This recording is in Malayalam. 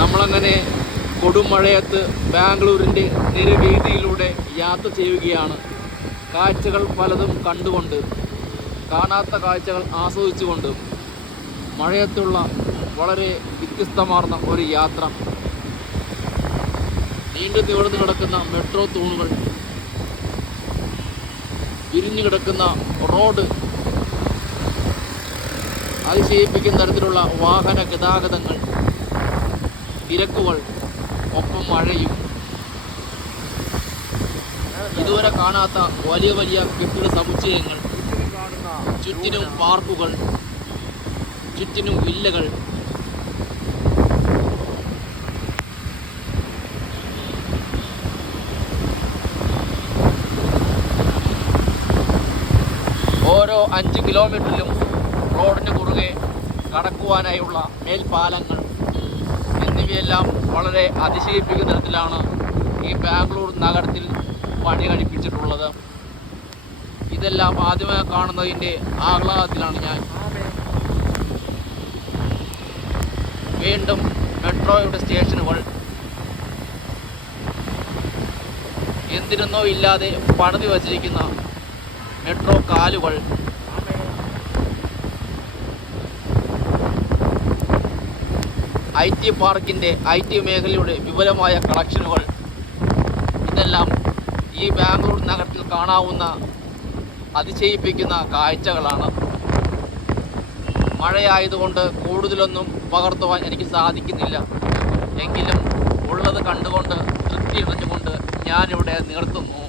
നമ്മളങ്ങനെ കൊടുമഴയത്ത് ബാംഗ്ലൂരിൻ്റെ നിരവീതിയിലൂടെ യാത്ര ചെയ്യുകയാണ്. കാഴ്ചകൾ പലതും കണ്ടുകൊണ്ട്, കാണാത്ത കാഴ്ചകൾ ആസ്വദിച്ചുകൊണ്ട് മഴയത്തുള്ള വളരെ വ്യത്യസ്തമാർന്ന ഒരു യാത്ര. നീണ്ടു നിവർന്നു കിടക്കുന്ന മെട്രോ തൂണുകൾ, വിരിഞ്ഞു കിടക്കുന്ന റോഡ്, അതിശയിപ്പിക്കുന്ന തരത്തിലുള്ള വാഹന ഗതാഗതങ്ങൾ, തിരക്കുകൾ, ഒപ്പം മഴയും, ഇതുവരെ കാണാത്ത വലിയ വലിയ കെട്ടിട സമുച്ചയങ്ങൾ, ചുറ്റിനും പാർക്കുകൾ, ചുറ്റിനും വില്ലകൾ. ഓരോ 5 കിലോമീറ്ററിലും റോഡിന് കുറുകെ കടക്കുവാനായുള്ള മേൽപ്പാലങ്ങൾ എന്നിവയെല്ലാം വളരെ അതിശയിപ്പിക്കുന്ന തരത്തിലാണ് ഈ ബാംഗ്ലൂർ നഗരത്തിൽ പണി കഴിപ്പിച്ചിട്ടുള്ളത്. ഇതെല്ലാം ആദ്യമായി കാണുന്നതിൻ്റെ ആഹ്ലാദത്തിലാണ് ഞാൻ. വീണ്ടും മെട്രോയുടെ സ്റ്റേഷനുകൾ, എന്തിനൊന്നോ ഇല്ലാതെ പണിതി വച്ചിരിക്കുന്ന മെട്രോ കാലുകൾ, IT പാർക്കിൻ്റെ IT മേഖലയുടെ വിപുലമായ കളക്ഷനുകൾ, ഇതെല്ലാം ഈ ബാംഗ്ലൂർ നഗരത്തിൽ കാണാവുന്ന അതിശയിപ്പിക്കുന്ന കാഴ്ചകളാണ്. മഴയായതുകൊണ്ട് കൂടുതലൊന്നും പകർത്തുവാൻ എനിക്ക് സാധിക്കുന്നില്ല. എങ്കിലും ഉള്ളത് കണ്ടുകൊണ്ട് തൃപ്തി അടഞ്ഞുകൊണ്ട് ഞാനിവിടെ നിർത്തുന്നു.